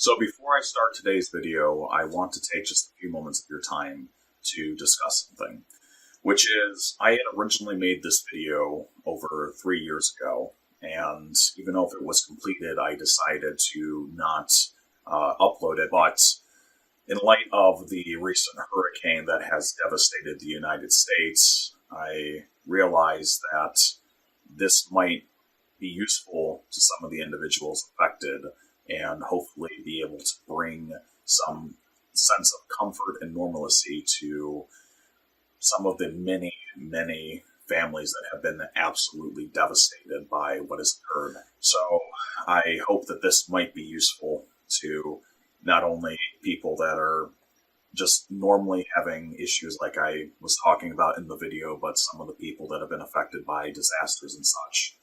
So before I start today's video, I want to take just a few moments of your time to discuss something, which is I had originally made this video over 3 years ago, and even though if it was completed, I decided to not upload it. But in light of the recent hurricane that has devastated the United States, I realized that this might be useful to some of the individuals affected, and hopefully be able to bring some sense of comfort and normalcy to some of the many, many families that have been absolutely devastated by what has occurred. So I hope that this might be useful to not only people that are just normally having issues like I was talking about in the video, but some of the people that have been affected by disasters and such.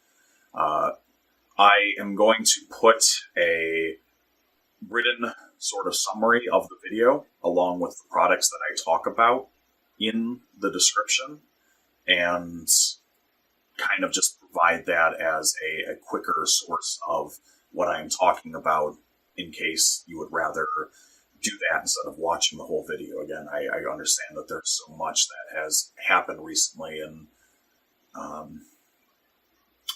I am going to put a written sort of summary of the video along with the products that I talk about in the description, and kind of just provide that as a quicker source of what I'm talking about in case you would rather do that instead of watching the whole video. Again, I understand that there's so much that has happened recently, and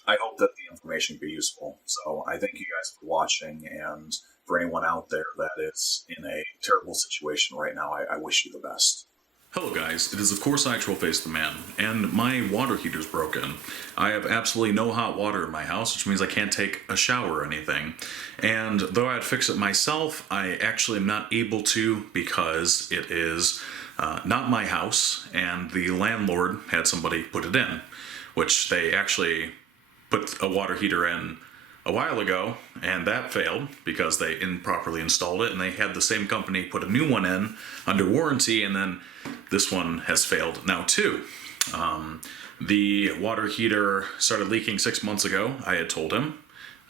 I hope that the information can be useful. So I thank you guys for watching, and for anyone out there that is in a terrible situation right now, I wish you the best. Hello guys, it is of course I, Trollface the Man, and my water heater's broken. I have absolutely no hot water in my house, which means I can't take a shower or anything. And though I'd fix it myself, I actually am not able to because it is not my house, and the landlord had somebody put it in, which they actually put a water heater in a while ago, and that failed because they improperly installed it, and they had the same company put a new one in under warranty, and then this one has failed now too. The water heater started leaking 6 months ago. I had told him.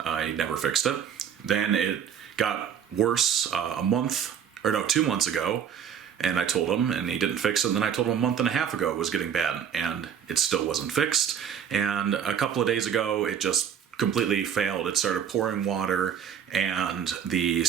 He never fixed it. Then it got worse 2 months ago, and I told him, and he didn't fix it. And then I told him a month and a half ago it was getting bad, and it still wasn't fixed. And a couple of days ago, it just completely failed. It started pouring water, and the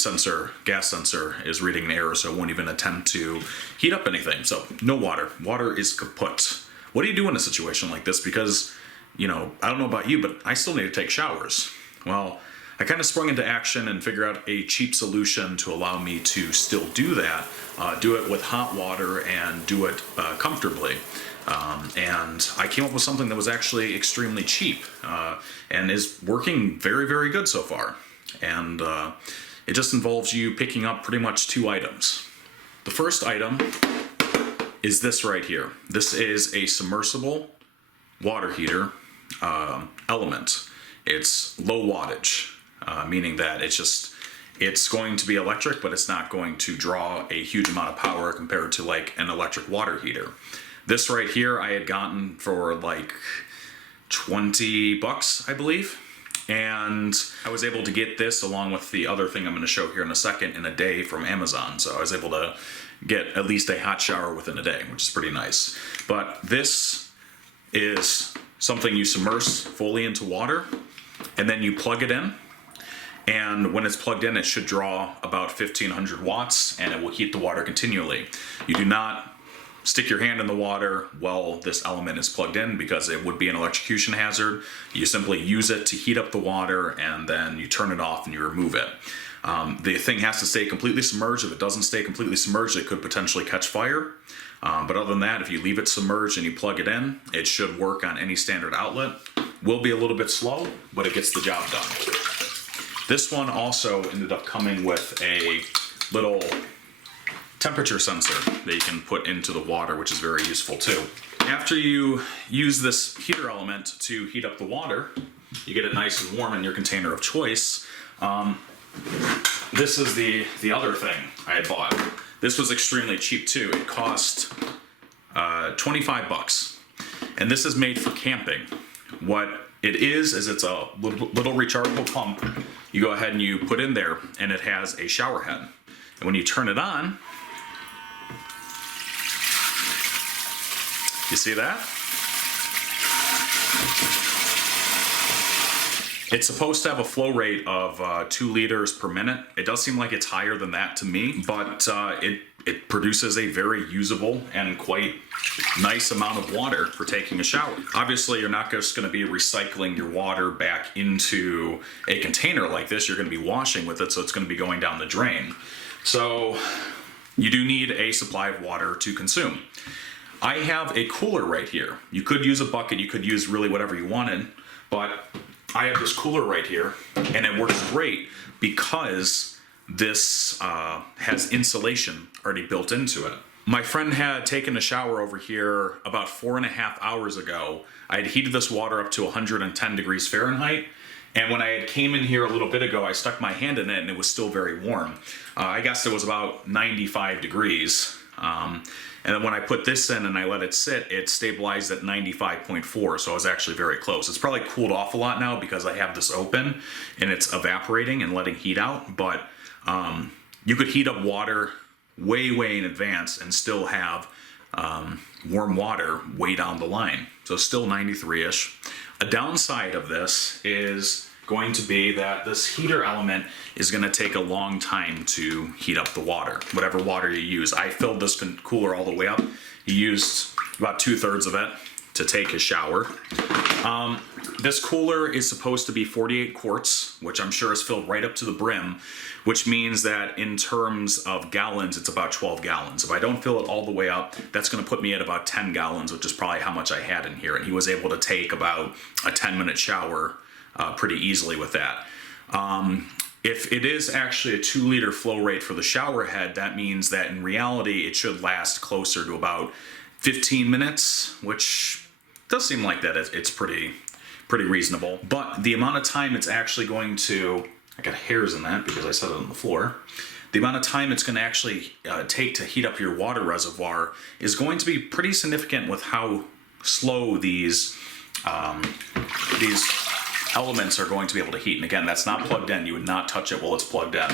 gas sensor is reading an error, so it won't even attempt to heat up anything. So no water. Water is kaput. What do you do in a situation like this? Because, I don't know about you, but I still need to take showers. Well, I kind of sprung into action and figured out a cheap solution to allow me to still do that, do it with hot water and do it comfortably. And I came up with something that was actually extremely cheap and is working very, very good so far. And it just involves you picking up pretty much 2 items. The first item is this right here. This is a submersible water heater element. It's low wattage, meaning that it's going to be electric, but it's not going to draw a huge amount of power compared to like an electric water heater. This right here I had gotten for like $20, I believe. And I was able to get this along with the other thing I'm going to show here in a second in a day from Amazon. So I was able to get at least a hot shower within a day, which is pretty nice. But this is something you submerge fully into water, and then you plug it in. And when it's plugged in, it should draw about 1500 watts, and it will heat the water continually. You do not stick your hand in the water while this element is plugged in because it would be an electrocution hazard. You simply use it to heat up the water, and then you turn it off and you remove it. The thing has to stay completely submerged. If it doesn't stay completely submerged, it could potentially catch fire. But other than that, if you leave it submerged and you plug it in, it should work on any standard outlet. Will be a little bit slow, but it gets the job done. This one also ended up coming with a little temperature sensor that you can put into the water, which is very useful too. After you use this heater element to heat up the water, you get it nice and warm in your container of choice. This is the other thing I had bought. This was extremely cheap too. It cost $25, and this is made for camping. What it is it's a little rechargeable pump. You go ahead and you put in there, and it has a shower head. And when you turn it on, you see that? It's supposed to have a flow rate of 2 liters per minute. It does seem like it's higher than that to me, but it produces a very usable and quite nice amount of water for taking a shower. Obviously, you're not just going to be recycling your water back into a container like this. You're going to be washing with it, so it's going to be going down the drain. So you do need a supply of water to consume. I have a cooler right here. You could use a bucket, you could use really whatever you wanted, but I have this cooler right here, and it works great because this has insulation already built into it. My friend had taken a shower over here about 4.5 hours ago. I had heated this water up to 110 degrees Fahrenheit, and when I had came in here a little bit ago, I stuck my hand in it and it was still very warm. I guess it was about 95 degrees. And then when I put this in and I let it sit, it stabilized at 95.4, so I was actually very close. It's probably cooled off a lot now because I have this open and it's evaporating and letting heat out, but you could heat up water way in advance and still have warm water way down the line. So still 93-ish. A downside of this is going to be that this heater element is going to take a long time to heat up the water, whatever water you use. I filled this cooler all the way up. He used about 2/3 of it to take his shower. This cooler is supposed to be 48 quarts, which I'm sure is filled right up to the brim, which means that in terms of gallons, it's about 12 gallons. If I don't fill it all the way up, that's going to put me at about 10 gallons, which is probably how much I had in here. And he was able to take about a 10-minute shower pretty easily with that. If it is actually a 2-liter flow rate for the shower head, that means that in reality it should last closer to about 15 minutes, which does seem like that it's pretty reasonable. But the amount of time it's actually going to, I got hairs in that because I set it on the floor. The amount of time it's going to actually take to heat up your water reservoir is going to be pretty significant with how slow these elements are going to be able to heat. And again, that's not plugged in. You would not touch it while it's plugged in.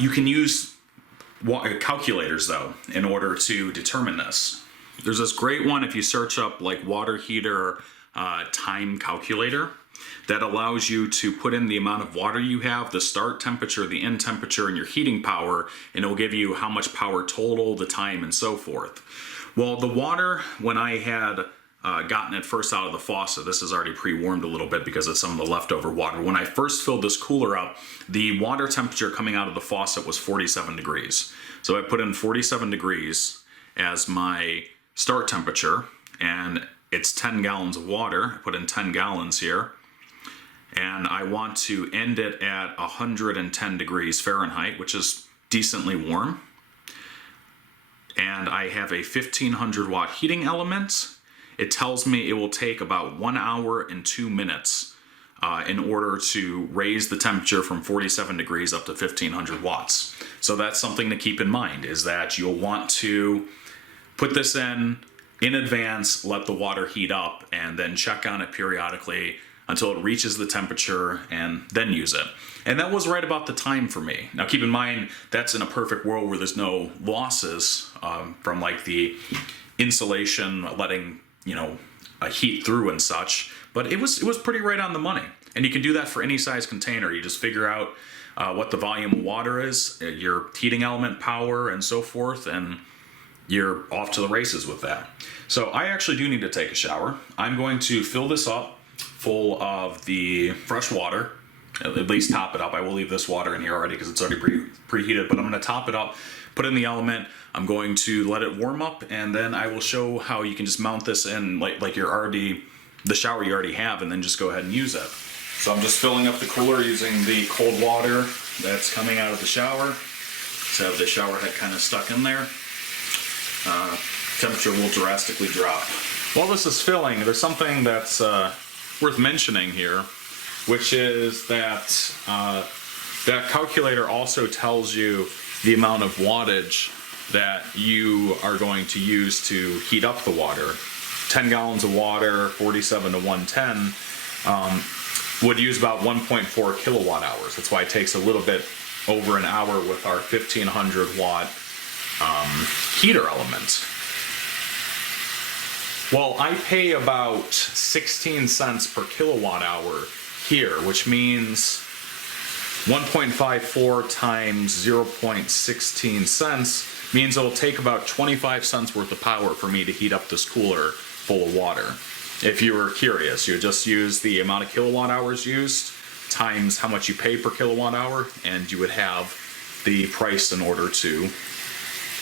You can use calculators though in order to determine this. There's this great one if you search up like water heater time calculator that allows you to put in the amount of water you have, the start temperature, the end temperature, and your heating power, and it'll give you how much power total, the time, and so forth. Well, the water, when I had gotten it first out of the faucet, this is already pre-warmed a little bit because it's some of the leftover water. When I first filled this cooler up, the water temperature coming out of the faucet was 47 degrees. So I put in 47 degrees as my start temperature, and it's 10 gallons of water. I put in 10 gallons here. And I want to end it at 110 degrees Fahrenheit, which is decently warm. And I have a 1500 watt heating element. It tells me it will take about 1 hour and 2 minutes in order to raise the temperature from 47 degrees up to 1500 watts. So that's something to keep in mind, is that you'll want to put this in advance, let the water heat up, and then check on it periodically until it reaches the temperature and then use it. And that was right about the time for me. Now keep in mind, that's in a perfect world where there's no losses from like the insulation letting, heat through and such, but it was pretty right on the money. And you can do that for any size container. You just figure out what the volume of water is, your heating element power, and so forth, and you're off to the races with that. So I actually do need to take a shower. I'm going to fill this up full of the fresh water, at least top it up. I will leave this water in here already because it's already preheated, but I'm going to top it up, put in the element. I'm going to let it warm up, and then I will show how you can just mount this in like you're already, the shower you already have, and then just go ahead and use it. So I'm just filling up the cooler using the cold water that's coming out of the shower to have the shower head kind of stuck in there. Temperature will drastically drop. While this is filling, there's something that's worth mentioning here, which is that that calculator also tells you the amount of wattage that you are going to use to heat up the water. 10 gallons of water, 47 to 110, would use about 1.4 kilowatt hours. That's why it takes a little bit over an hour with our 1500 watt heater element. Well, I pay about 16 cents per kilowatt hour here, which means 1.54 times 0.16 cents means it'll take about 25 cents worth of power for me to heat up this cooler full of water. If you were curious, you just use the amount of kilowatt hours used times how much you pay per kilowatt hour, and you would have the price in order to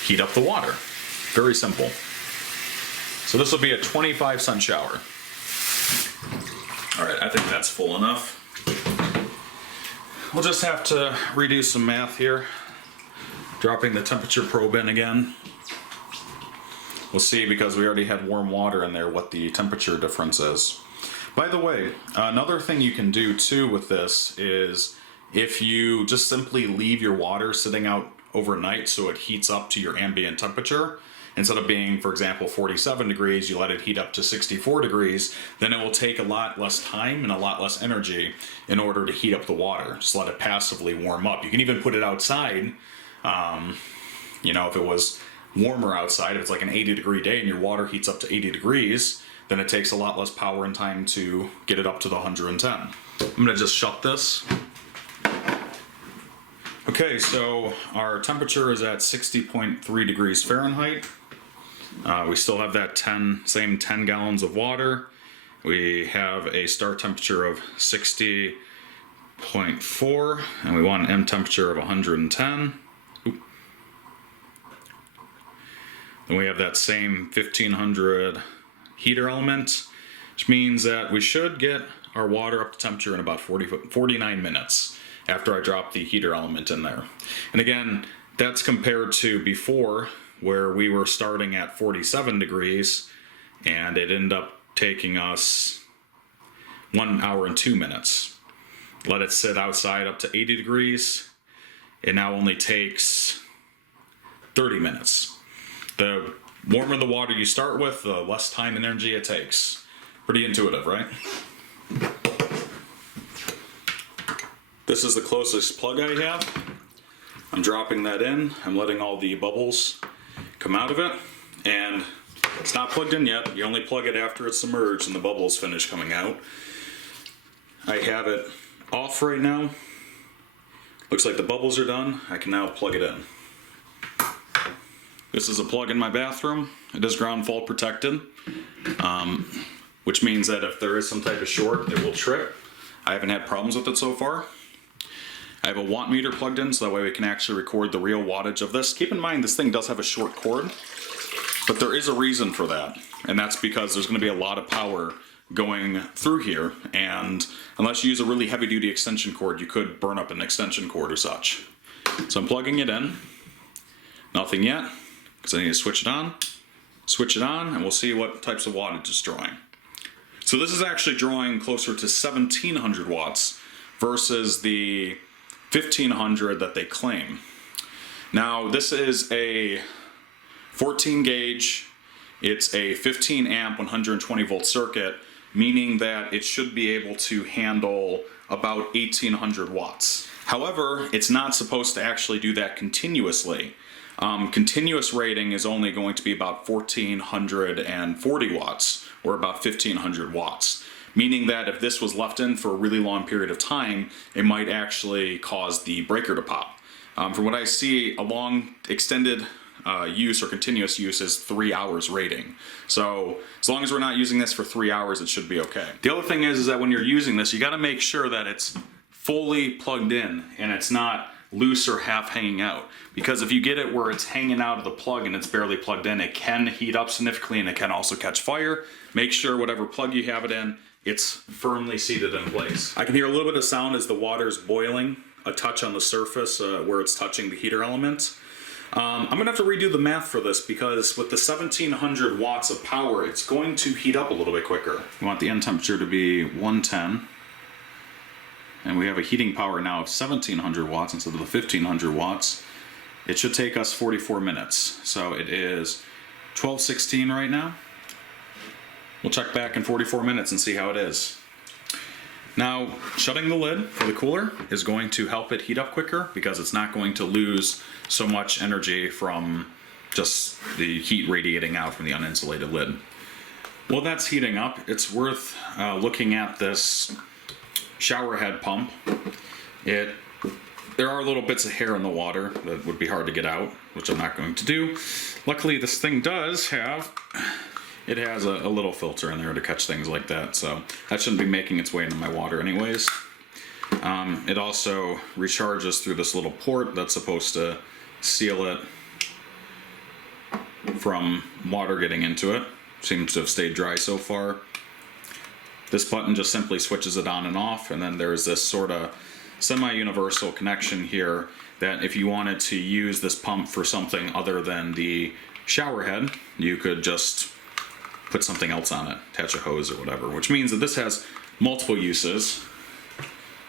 heat up the water. Very simple. So this will be a 25-cent shower. All right, I think that's full enough. We'll just have to redo some math here. Dropping the temperature probe in again. We'll see, because we already had warm water in there, what the temperature difference is. By the way, another thing you can do too with this is if you just simply leave your water sitting out overnight so it heats up to your ambient temperature, instead of being, for example, 47 degrees, you let it heat up to 64 degrees, then it will take a lot less time and a lot less energy in order to heat up the water. Just let it passively warm up. You can even put it outside. You know, if it was warmer outside, if it's like an 80-degree day and your water heats up to 80 degrees, then it takes a lot less power and time to get it up to the 110. I'm gonna just shut this. Okay, so our temperature is at 60.3 degrees Fahrenheit. We still have that same 10 gallons of water. We have a start temperature of 60.4, and we want an end temperature of 110. Then we have that same 1500 heater element, which means that we should get our water up to temperature in about 49 minutes after I drop the heater element in there. And again, that's compared to before, where we were starting at 47 degrees and it ended up taking us 1 hour and 2 minutes. Let it sit outside up to 80 degrees. It now only takes 30 minutes. The warmer the water you start with, the less time and energy it takes. Pretty intuitive, right? This is the closest plug I have. I'm dropping that in. I'm letting all the bubbles come out of it. And it's not plugged in yet. You only plug it after it's submerged and the bubbles finish coming out. I have it off right now. Looks like the bubbles are done. I can now plug it in. This is a plug in my bathroom. It is ground fault protected, which means that if there is some type of short, it will trip. I haven't had problems with it so far. I have a watt meter plugged in, so that way we can actually record the real wattage of this. Keep in mind, this thing does have a short cord, but there is a reason for that, and that's because there's going to be a lot of power going through here, and unless you use a really heavy-duty extension cord, you could burn up an extension cord or such. So I'm plugging it in. Nothing yet, because I need to switch it on, and we'll see what types of wattage it's drawing. So this is actually drawing closer to 1700 watts versus the 1500 that they claim. Now this is a 14 gauge, it's a 15 amp 120 volt circuit, meaning that it should be able to handle about 1800 watts. However, it's not supposed to actually do that continuously. Continuous rating is only going to be about 1440 watts, or about 1500 watts. Meaning that if this was left in for a really long period of time, it might actually cause the breaker to pop. From what I see, a long extended use or continuous use is 3 hours rating. So as long as we're not using this for 3 hours, it should be okay. The other thing is that when you're using this, you gotta make sure that it's fully plugged in and it's not loose or half hanging out. Because if you get it where it's hanging out of the plug and it's barely plugged in, it can heat up significantly and it can also catch fire. Make sure whatever plug you have it in, it's firmly seated in place. I can hear a little bit of sound as the water's boiling, a touch on the surface where it's touching the heater element. I'm gonna have to redo the math for this because with the 1700 watts of power, it's going to heat up a little bit quicker. We want the end temperature to be 110. And we have a heating power now of 1700 watts instead of the 1500 watts. It should take us 44 minutes. So it is 12:16 right now. We'll check back in 44 minutes and see how it is. Now, shutting the lid for the cooler is going to help it heat up quicker because it's not going to lose so much energy from just the heat radiating out from the uninsulated lid. While that's heating up, it's worth looking at this shower head pump. There are little bits of hair in the water that would be hard to get out, which I'm not going to do. Luckily, this thing does have, it has a little filter in there to catch things like that, so that shouldn't be making its way into my water anyways. It also recharges through this little port that's supposed to seal it from water getting into it. Seems to have stayed dry so far. This button just simply switches it on and off, and then there's this sort of semi-universal connection here that if you wanted to use this pump for something other than the shower head, you could just put something else on it, attach a hose or whatever, which means that this has multiple uses,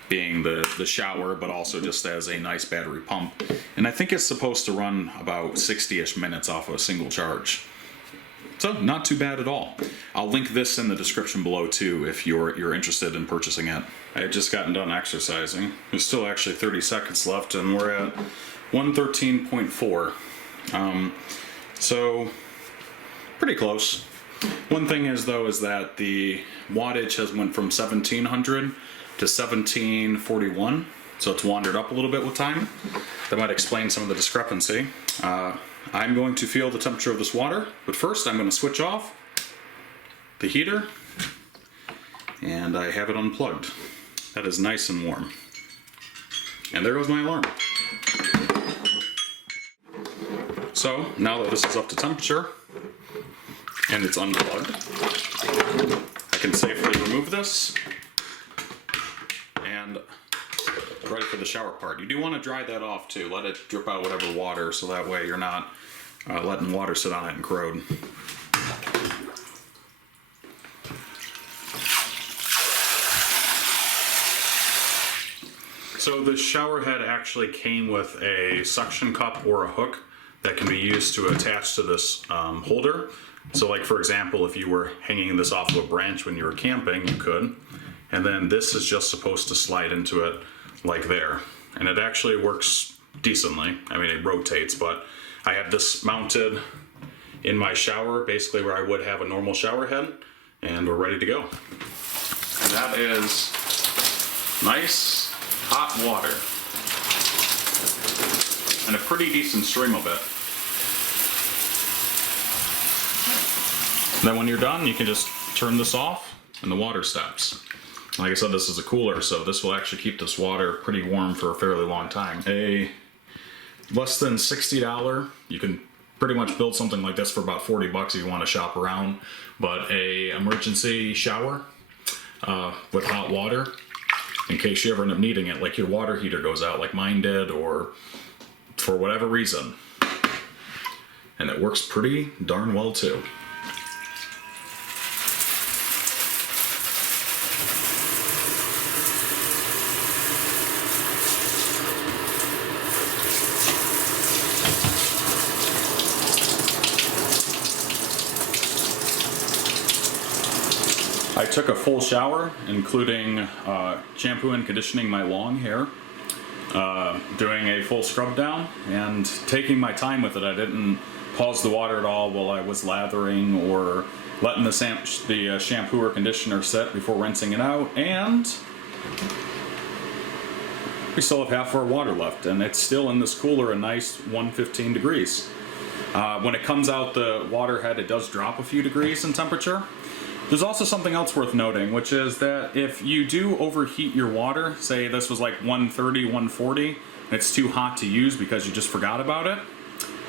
being the shower, but also just as a nice battery pump. And I think it's supposed to run about 60-ish minutes off of a single charge. So not too bad at all. I'll link this in the description below too if you're interested in purchasing it. I had just gotten done exercising. There's still actually 30 seconds left and we're at 113.4. So pretty close. One thing is though is that the wattage has went from 1700 to 1741. So it's wandered up a little bit with time. That might explain some of the discrepancy. I'm going to feel the temperature of this water, but first I'm going to switch off the heater, and I have it unplugged. That is nice and warm. And there goes my alarm. So now that this is up to temperature, and it's unplugged, I can safely remove this, and ready for the shower part. You do want to dry that off too. Let it drip out whatever water, so that way you're not letting water sit on it and corrode. So the shower head actually came with a suction cup or a hook that can be used to attach to this holder. So like for example, if you were hanging this off of a branch when you were camping, you could. And then this is just supposed to slide into it like there. And it actually works decently. I mean, it rotates, but I have this mounted in my shower, basically where I would have a normal shower head, and we're ready to go. And that is nice, hot water. And a pretty decent stream of it. Then when you're done, you can just turn this off and the water stops. Like I said, this is a cooler, so this will actually keep this water pretty warm for a fairly long time. A less than $60, you can pretty much build something like this for about 40 bucks if you want to shop around. But a emergency shower with hot water, in case you ever end up needing it, like your water heater goes out like mine did, or for whatever reason. And it works pretty darn well too. I took a full shower, including shampoo and conditioning my long hair, doing a full scrub down, and taking my time with it. I didn't pause the water at all while I was lathering or letting the shampoo or conditioner sit before rinsing it out, and we still have half our water left, and it's still in this cooler a nice 115 degrees. When it comes out the water head, it does drop a few degrees in temperature. There's also something else worth noting, which is that if you do overheat your water, say this was like 130, 140, and it's too hot to use because you just forgot about it,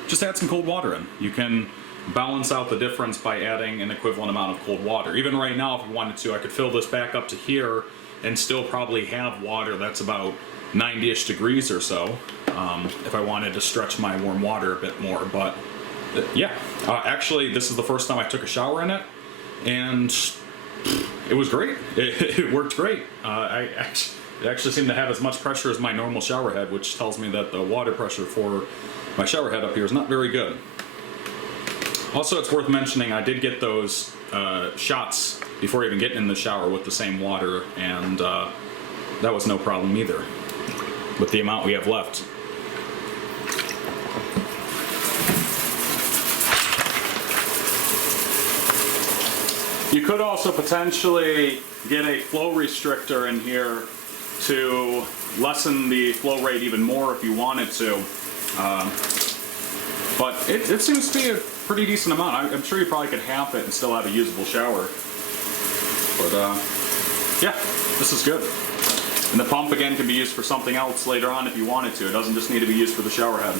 just add some cold water in. You can balance out the difference by adding an equivalent amount of cold water. Even right now, if I wanted to, I could fill this back up to here and still probably have water that's about 90-ish degrees or so, if I wanted to stretch my warm water a bit more. But yeah, actually this is the first time I took a shower in it, and it was great. It worked great. It actually seemed to have as much pressure as my normal shower head, which tells me that the water pressure for my shower head up here is not very good. Also, it's worth mentioning I did get those shots before even getting in the shower with the same water, and that was no problem either with the amount we have left. You could also potentially get a flow restrictor in here to lessen the flow rate even more if you wanted to. But it seems to be a pretty decent amount. I'm sure you probably could half it and still have a usable shower. But yeah, this is good. And the pump again can be used for something else later on if you wanted to. It doesn't just need to be used for the shower head.